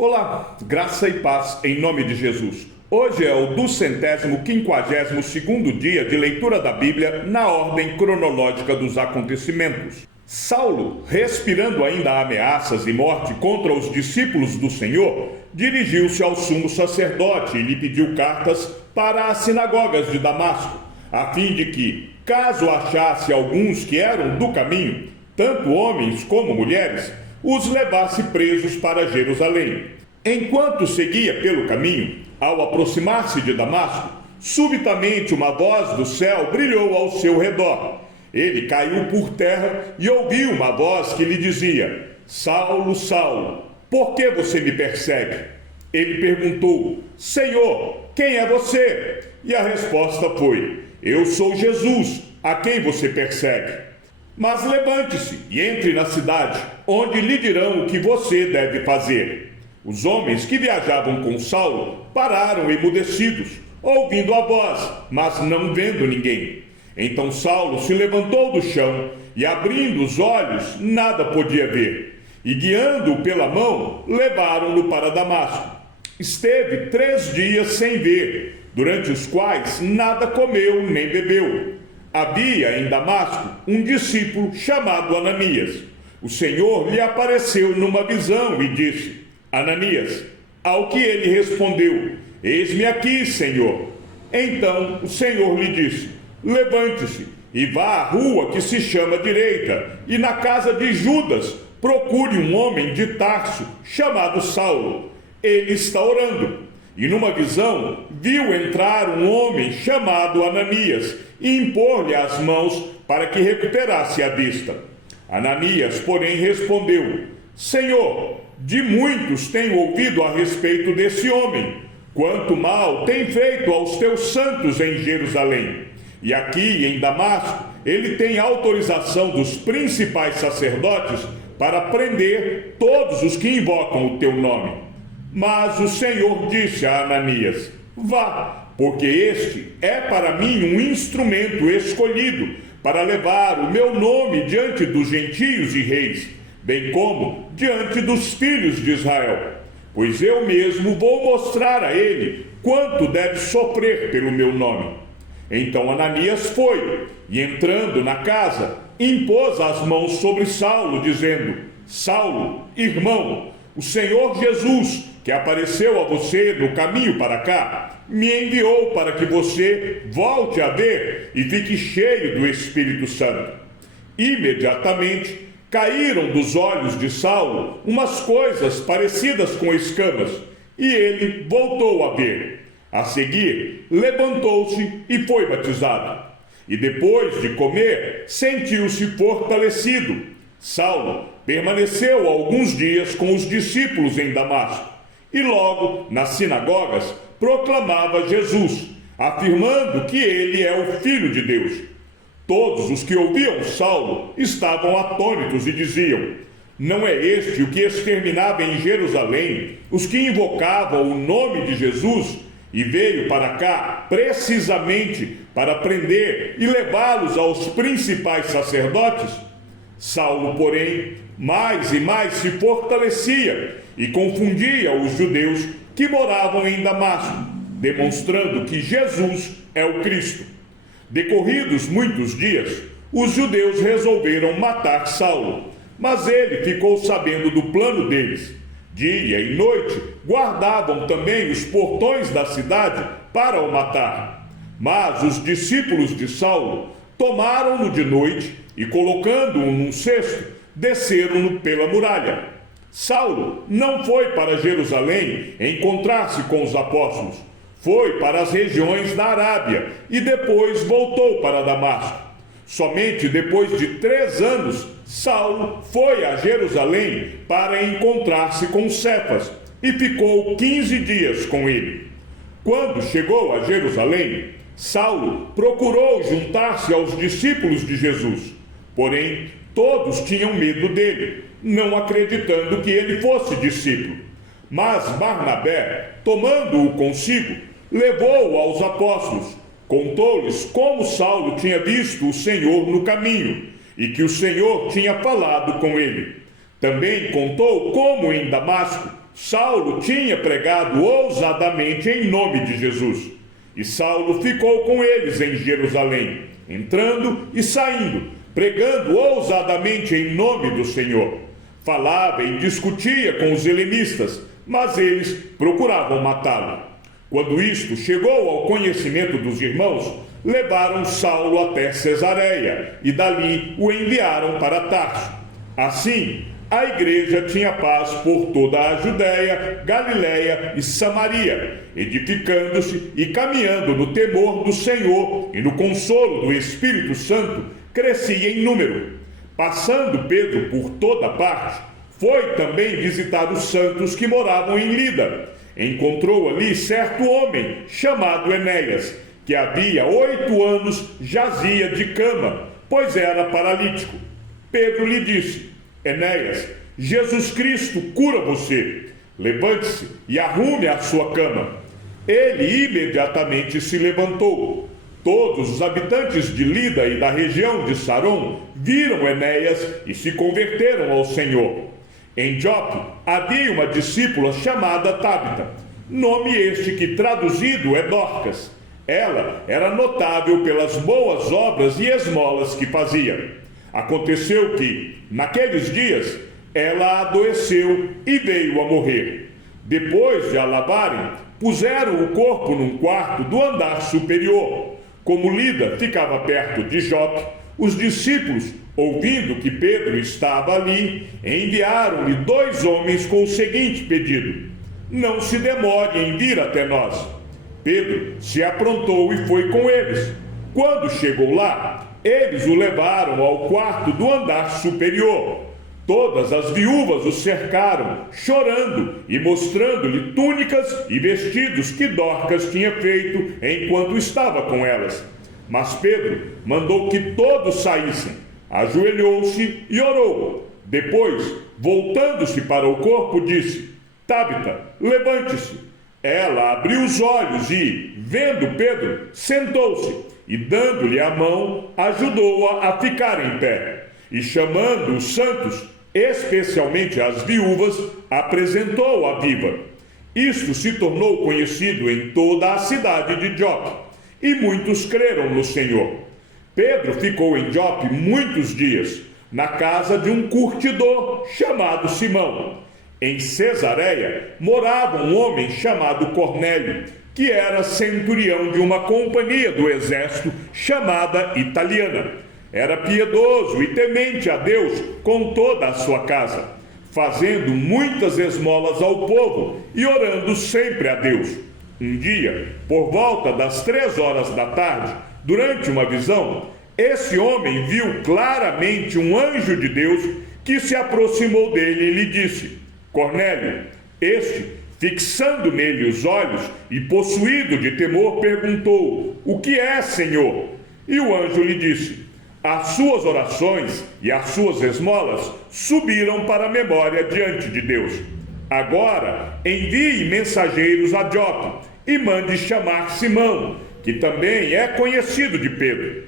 Olá, graça e paz em nome de Jesus. Hoje é o 252º dia de leitura da Bíblia na ordem cronológica dos acontecimentos. Saulo, respirando ainda ameaças e morte contra os discípulos do Senhor, dirigiu-se ao sumo sacerdote e lhe pediu cartas para as sinagogas de Damasco, a fim de que, caso achasse alguns que eram do caminho, tanto homens como mulheres, os levasse presos para Jerusalém. Enquanto seguia pelo caminho, ao aproximar-se de Damasco, subitamente uma voz do céu brilhou ao seu redor. Ele caiu por terra e ouviu uma voz que lhe dizia: Saulo, Saulo, por que você me persegue? Ele perguntou: Senhor, quem é você? E a resposta foi: Eu sou Jesus, a quem você persegue. Mas levante-se e entre na cidade, onde lhe dirão o que você deve fazer. Os homens que viajavam com Saulo pararam emudecidos, ouvindo a voz, mas não vendo ninguém. Então Saulo se levantou do chão e, abrindo os olhos, nada podia ver. E, guiando-o pela mão, levaram-no para Damasco. Esteve 3 dias sem ver, durante os quais nada comeu nem bebeu. Havia em Damasco um discípulo chamado Ananias. O Senhor lhe apareceu numa visão e disse: Ananias. Ao que ele respondeu: Eis-me aqui, Senhor. Então o Senhor lhe disse: Levante-se e vá à rua que se chama Direita, e na casa de Judas procure um homem de Tarso chamado Saulo. Ele está orando. E numa visão viu entrar um homem chamado Ananias e impor-lhe as mãos para que recuperasse a vista. Ananias, porém, respondeu: Senhor, de muitos tenho ouvido a respeito desse homem, quanto mal tem feito aos teus santos em Jerusalém. E aqui em Damasco ele tem autorização dos principais sacerdotes para prender todos os que invocam o teu nome. Mas o Senhor disse a Ananias: Vá, porque este é para mim um instrumento escolhido para levar o meu nome diante dos gentios e reis, bem como diante dos filhos de Israel. Pois eu mesmo vou mostrar a ele quanto deve sofrer pelo meu nome. Então Ananias foi, e entrando na casa, impôs as mãos sobre Saulo, dizendo: Saulo, irmão, o Senhor Jesus, que apareceu a você no caminho para cá, me enviou para que você volte a ver e fique cheio do Espírito Santo. Imediatamente caíram dos olhos de Saulo umas coisas parecidas com escamas, e ele voltou a ver. A seguir, levantou-se e foi batizado. E depois de comer, sentiu-se fortalecido. Saulo permaneceu alguns dias com os discípulos em Damasco, e logo, nas sinagogas, proclamava Jesus, afirmando que ele é o Filho de Deus. Todos os que ouviam Saulo estavam atônitos e diziam: Não é este o que exterminava em Jerusalém os que invocavam o nome de Jesus e veio para cá precisamente para prender e levá-los aos principais sacerdotes? Saulo, porém, mais e mais se fortalecia e confundia os judeus que moravam em Damasco, demonstrando que Jesus é o Cristo. Decorridos muitos dias, os judeus resolveram matar Saulo, mas ele ficou sabendo do plano deles. Dia e noite guardavam também os portões da cidade para o matar. Mas os discípulos de Saulo tomaram-no de noite e, colocando-o num cesto, desceram-no pela muralha. Saulo não foi para Jerusalém encontrar-se com os apóstolos. Foi para as regiões da Arábia e depois voltou para Damasco. Somente depois de 3 anos, Saulo foi a Jerusalém para encontrar-se com Cefas e ficou 15 dias com ele. Quando chegou a Jerusalém, Saulo procurou juntar-se aos discípulos de Jesus. Porém, todos tinham medo dele, não acreditando que ele fosse discípulo. Mas Barnabé, tomando-o consigo, levou-o aos apóstolos, contou-lhes como Saulo tinha visto o Senhor no caminho e que o Senhor tinha falado com ele. Também contou como em Damasco Saulo tinha pregado ousadamente em nome de Jesus. E Saulo ficou com eles em Jerusalém, entrando e saindo, pregando ousadamente em nome do Senhor. Falava e discutia com os helenistas, mas eles procuravam matá-lo. Quando isto chegou ao conhecimento dos irmãos, levaram Saulo até Cesareia e dali o enviaram para Tarso. Assim, a igreja tinha paz por toda a Judéia, Galiléia e Samaria, edificando-se e caminhando no temor do Senhor e no consolo do Espírito Santo, crescia em número. Passando Pedro por toda parte, foi também visitar os santos que moravam em Lida. Encontrou ali certo homem, chamado Enéas, que havia 8 anos jazia de cama, pois era paralítico. Pedro lhe disse: Enéas, Jesus Cristo cura você. Levante-se e arrume a sua cama. Ele imediatamente se levantou. Todos os habitantes de Lida e da região de Saron viram Enéas e se converteram ao Senhor. Em Jope havia uma discípula chamada Tabita, nome este que traduzido é Dorcas. Ela era notável pelas boas obras e esmolas que fazia. Aconteceu que, naqueles dias, ela adoeceu e veio a morrer. Depois de a lavarem, puseram o corpo num quarto do andar superior. Como Lida ficava perto de Jope, os discípulos, ouvindo que Pedro estava ali, enviaram-lhe 2 homens com o seguinte pedido: não se demore em vir até nós. Pedro se aprontou e foi com eles. Quando chegou lá, eles o levaram ao quarto do andar superior. Todas as viúvas o cercaram, chorando e mostrando-lhe túnicas e vestidos que Dorcas tinha feito enquanto estava com elas. Mas Pedro mandou que todos saíssem, ajoelhou-se e orou. Depois, voltando-se para o corpo, disse: Tabita, levante-se. Ela abriu os olhos e, vendo Pedro, sentou-se e, dando-lhe a mão, ajudou-a a ficar em pé. E chamando os santos, especialmente as viúvas, apresentou-a viva. Isto se tornou conhecido em toda a cidade de Jope, e muitos creram no Senhor. Pedro ficou em Jope muitos dias, na casa de um curtidor chamado Simão. Em Cesareia morava um homem chamado Cornélio, que era centurião de uma companhia do exército chamada Italiana. Era piedoso e temente a Deus com toda a sua casa, fazendo muitas esmolas ao povo e orando sempre a Deus. Um dia, por volta das 3 horas da tarde, durante uma visão, esse homem viu claramente um anjo de Deus que se aproximou dele e lhe disse: Cornélio. Este, fixando nele os olhos e possuído de temor, perguntou: o que é, Senhor? E o anjo lhe disse: as suas orações e as suas esmolas subiram para a memória diante de Deus. Agora envie mensageiros a Jope e mande chamar Simão, que também é conhecido de Pedro.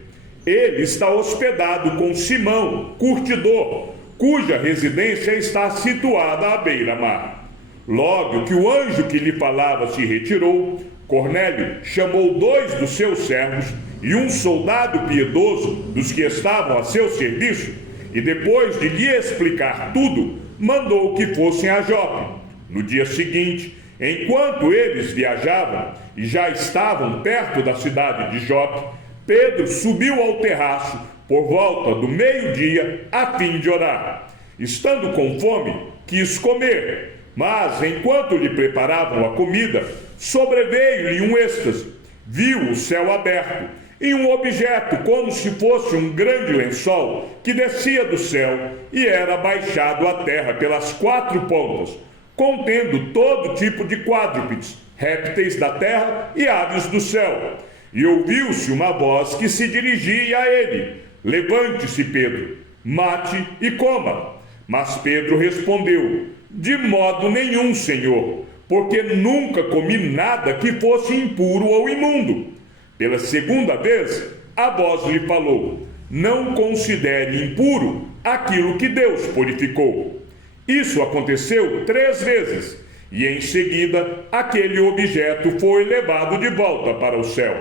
Ele está hospedado com Simão, curtidor, cuja residência está situada à beira-mar. Logo que o anjo que lhe falava se retirou, Cornélio chamou 2 dos seus servos e um soldado piedoso dos que estavam a seu serviço, e depois de lhe explicar tudo, mandou que fossem a Jope. No dia seguinte, enquanto eles viajavam e já estavam perto da cidade de Jope, Pedro subiu ao terraço por volta do meio-dia a fim de orar. Estando com fome, quis comer, mas enquanto lhe preparavam a comida, sobreveio-lhe um êxtase. Viu o céu aberto e um objeto como se fosse um grande lençol que descia do céu e era baixado à terra pelas 4 pontas, contendo todo tipo de quadrúpedes, répteis da terra e aves do céu. E ouviu-se uma voz que se dirigia a ele: levante-se, Pedro, mate e coma. Mas Pedro respondeu: de modo nenhum, Senhor, porque nunca comi nada que fosse impuro ou imundo. Pela segunda vez, a voz lhe falou: não considere impuro aquilo que Deus purificou. Isso aconteceu 3 vezes, e em seguida aquele objeto foi levado de volta para o céu.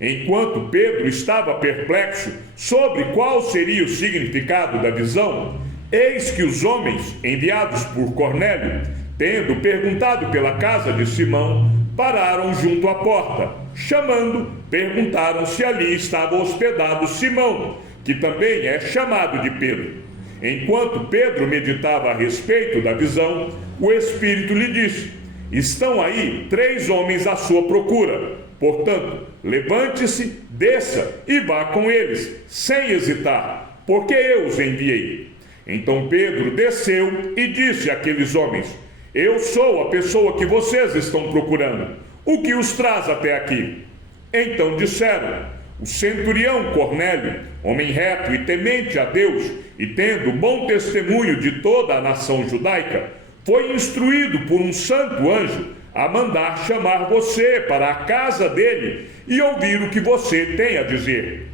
Enquanto Pedro estava perplexo sobre qual seria o significado da visão, eis que os homens enviados por Cornélio, tendo perguntado pela casa de Simão, pararam junto à porta. Chamando, perguntaram se ali estava hospedado Simão, que também é chamado de Pedro. Enquanto Pedro meditava a respeito da visão, o Espírito lhe disse: estão aí 3 homens à sua procura. Portanto, levante-se, desça e vá com eles, sem hesitar, porque eu os enviei. Então Pedro desceu e disse àqueles homens: eu sou a pessoa que vocês estão procurando. O que os traz até aqui? Então disseram: o centurião Cornélio, homem reto e temente a Deus, e tendo bom testemunho de toda a nação judaica, foi instruído por um santo anjo a mandar chamar você para a casa dele e ouvir o que você tem a dizer.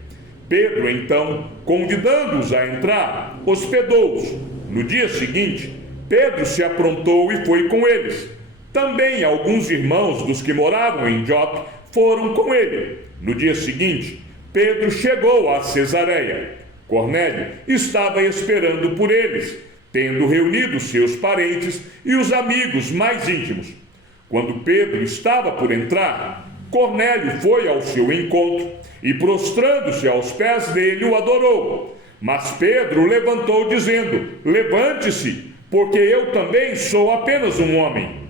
Pedro, então, convidando-os a entrar, hospedou-os. No dia seguinte, Pedro se aprontou e foi com eles. Também alguns irmãos dos que moravam em Jope foram com ele. No dia seguinte, Pedro chegou a Cesareia. Cornélio estava esperando por eles, tendo reunido seus parentes e os amigos mais íntimos. Quando Pedro estava por entrar, Cornélio foi ao seu encontro e, prostrando-se aos pés dele, o adorou. Mas Pedro levantou, dizendo: levante-se, porque eu também sou apenas um homem.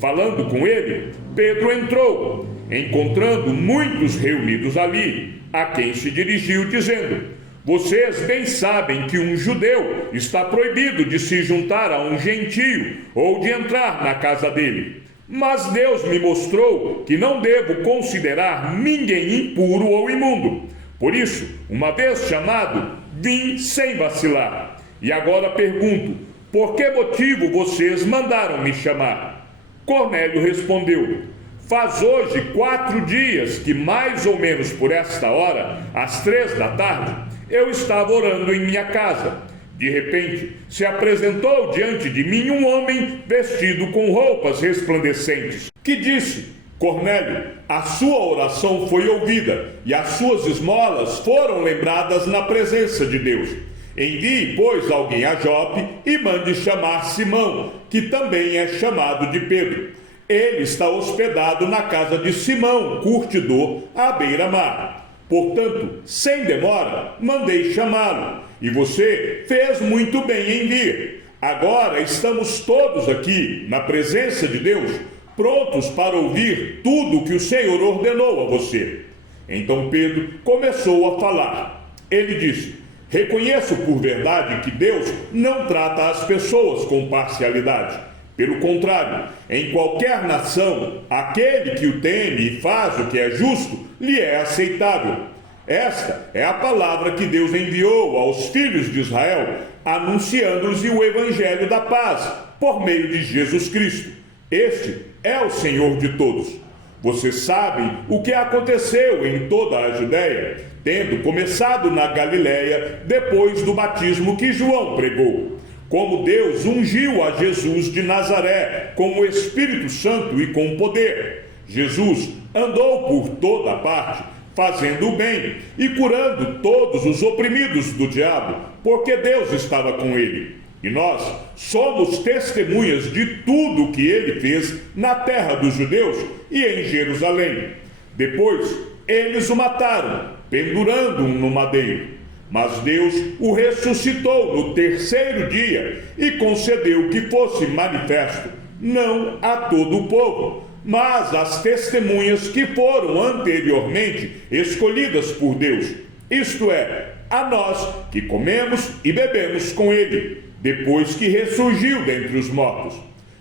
Falando com ele, Pedro entrou, encontrando muitos reunidos ali, a quem se dirigiu, dizendo: vocês bem sabem que um judeu está proibido de se juntar a um gentio ou de entrar na casa dele. Mas Deus me mostrou que não devo considerar ninguém impuro ou imundo. Por isso, uma vez chamado, vim sem vacilar. E agora pergunto: por que motivo vocês mandaram me chamar? Cornélio respondeu: faz hoje 4 dias que, mais ou menos por esta hora, às 3 da tarde, eu estava orando em minha casa. De repente, se apresentou diante de mim um homem vestido com roupas resplandecentes, que disse: Cornélio, a sua oração foi ouvida e as suas esmolas foram lembradas na presença de Deus. Envie, pois, alguém a Jope e mande chamar Simão, que também é chamado de Pedro. Ele está hospedado na casa de Simão, curtidor, à beira-mar. Portanto, sem demora, mandei chamá-lo. E você fez muito bem em vir. Agora estamos todos aqui, na presença de Deus, prontos para ouvir tudo o que o Senhor ordenou a você. Então Pedro começou a falar. Ele disse: reconheço por verdade que Deus não trata as pessoas com parcialidade. Pelo contrário, em qualquer nação, aquele que o teme e faz o que é justo, lhe é aceitável. Esta é a palavra que Deus enviou aos filhos de Israel, anunciando-lhes o evangelho da paz, por meio de Jesus Cristo. Este é o Senhor de todos. Vocês sabem o que aconteceu em toda a Judéia, tendo começado na Galiléia, depois do batismo que João pregou. Como Deus ungiu a Jesus de Nazaré com o Espírito Santo e com poder. Jesus andou por toda parte, fazendo o bem e curando todos os oprimidos do diabo, porque Deus estava com ele. E nós somos testemunhas de tudo o que ele fez na terra dos judeus e em Jerusalém. Depois, eles o mataram, pendurando-o no madeiro. Mas Deus o ressuscitou no 3º dia e concedeu que fosse manifesto, não a todo o povo, mas as testemunhas que foram anteriormente escolhidas por Deus, isto é, a nós que comemos e bebemos com ele, depois que ressurgiu dentre os mortos.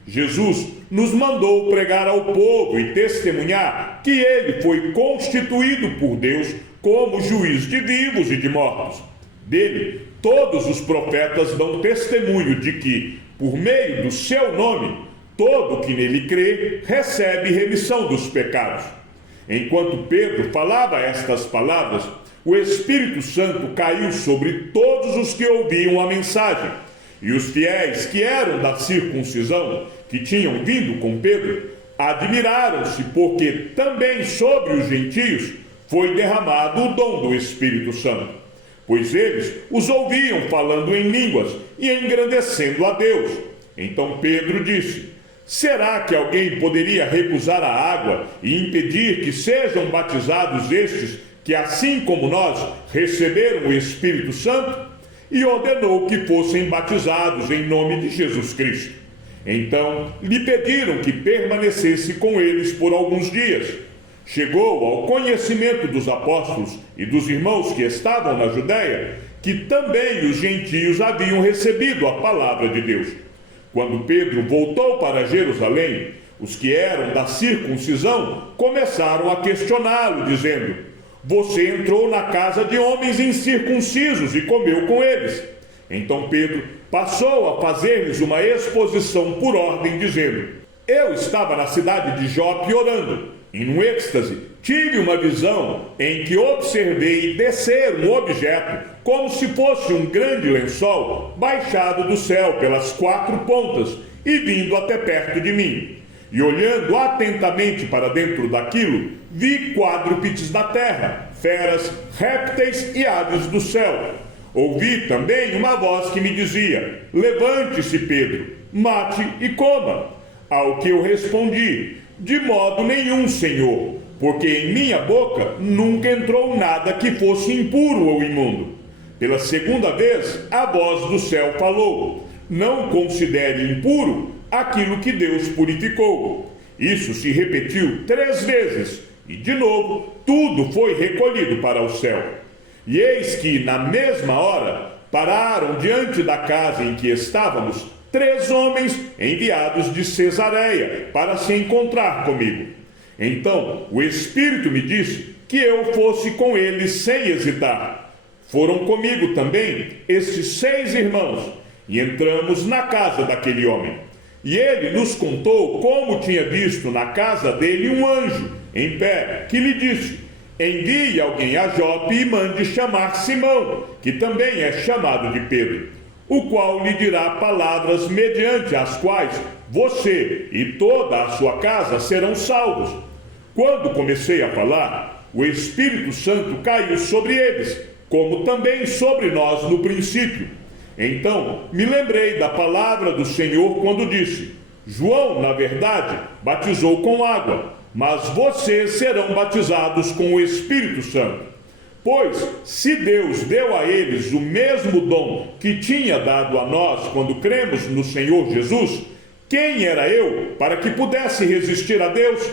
Jesus nos mandou pregar ao povo e testemunhar que ele foi constituído por Deus como juiz de vivos e de mortos. Dele, todos os profetas dão testemunho de que, por meio do seu nome, todo que nele crê recebe remissão dos pecados. Enquanto Pedro falava estas palavras, o Espírito Santo caiu sobre todos os que ouviam a mensagem. E os fiéis que eram da circuncisão, que tinham vindo com Pedro, admiraram-se, porque também sobre os gentios foi derramado o dom do Espírito Santo. Pois eles os ouviam falando em línguas e engrandecendo a Deus. Então Pedro disse: será que alguém poderia recusar a água e impedir que sejam batizados estes que, assim como nós, receberam o Espírito Santo? E ordenou que fossem batizados em nome de Jesus Cristo. Então lhe pediram que permanecesse com eles por alguns dias. Chegou ao conhecimento dos apóstolos e dos irmãos que estavam na Judéia que também os gentios haviam recebido a palavra de Deus. Quando Pedro voltou para Jerusalém, os que eram da circuncisão começaram a questioná-lo, dizendo: você entrou na casa de homens incircuncisos e comeu com eles. Então Pedro passou a fazer-lhes uma exposição por ordem, dizendo: eu estava na cidade de Jope orando, e num êxtase tive uma visão em que observei descer um objeto, como se fosse um grande lençol, baixado do céu pelas 4 pontas e vindo até perto de mim. E olhando atentamente para dentro daquilo, vi quadrúpedes da terra, feras, répteis e aves do céu. Ouvi também uma voz que me dizia: levante-se, Pedro, mate e coma. Ao que eu respondi: de modo nenhum, Senhor, porque em minha boca nunca entrou nada que fosse impuro ou imundo. Pela segunda vez, a voz do céu falou: não considere impuro aquilo que Deus purificou. Isso se repetiu 3 vezes, e de novo tudo foi recolhido para o céu. E eis que, na mesma hora, pararam diante da casa em que estávamos 3 homens enviados de Cesareia para se encontrar comigo. Então o Espírito me disse que eu fosse com eles sem hesitar. Foram comigo também estes 6 irmãos, e entramos na casa daquele homem. E ele nos contou como tinha visto na casa dele um anjo em pé, que lhe disse: envie alguém a Jope e mande chamar Simão, que também é chamado de Pedro, o qual lhe dirá palavras mediante as quais você e toda a sua casa serão salvos. Quando comecei a falar, o Espírito Santo caiu sobre eles, como também sobre nós no princípio. Então me lembrei da palavra do Senhor quando disse: João, na verdade, batizou com água, mas vocês serão batizados com o Espírito Santo. Pois, se Deus deu a eles o mesmo dom que tinha dado a nós quando cremos no Senhor Jesus, quem era eu para que pudesse resistir a Deus?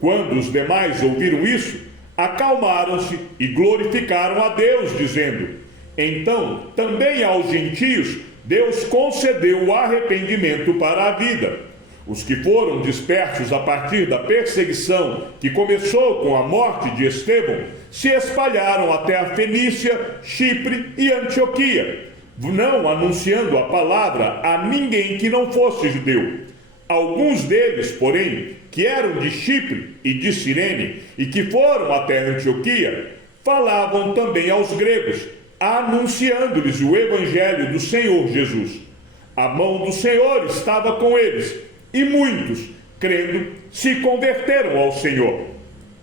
Quando os demais ouviram isso, acalmaram-se e glorificaram a Deus, dizendo: então, também aos gentios, Deus concedeu o arrependimento para a vida. Os que foram dispersos a partir da perseguição que começou com a morte de Estevão se espalharam até a Fenícia, Chipre e Antioquia, não anunciando a palavra a ninguém que não fosse judeu. Alguns deles, porém, que eram de Chipre e de Cirene e que foram até Antioquia, falavam também aos gregos, anunciando-lhes o evangelho do Senhor Jesus. A mão do Senhor estava com eles, e muitos, crendo, se converteram ao Senhor.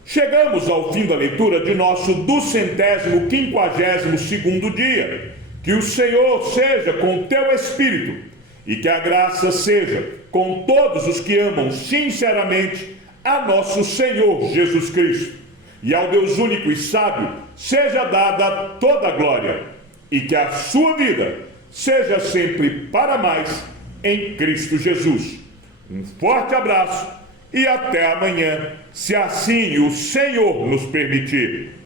Chegamos ao fim da leitura de nosso 252º dia. Que o Senhor seja com o teu espírito, e que a graça seja com todos os que amam sinceramente a nosso Senhor Jesus Cristo. E ao Deus único e sábio seja dada toda a glória, e que a sua vida seja sempre para mais em Cristo Jesus. Um forte abraço e até amanhã, se assim o Senhor nos permitir.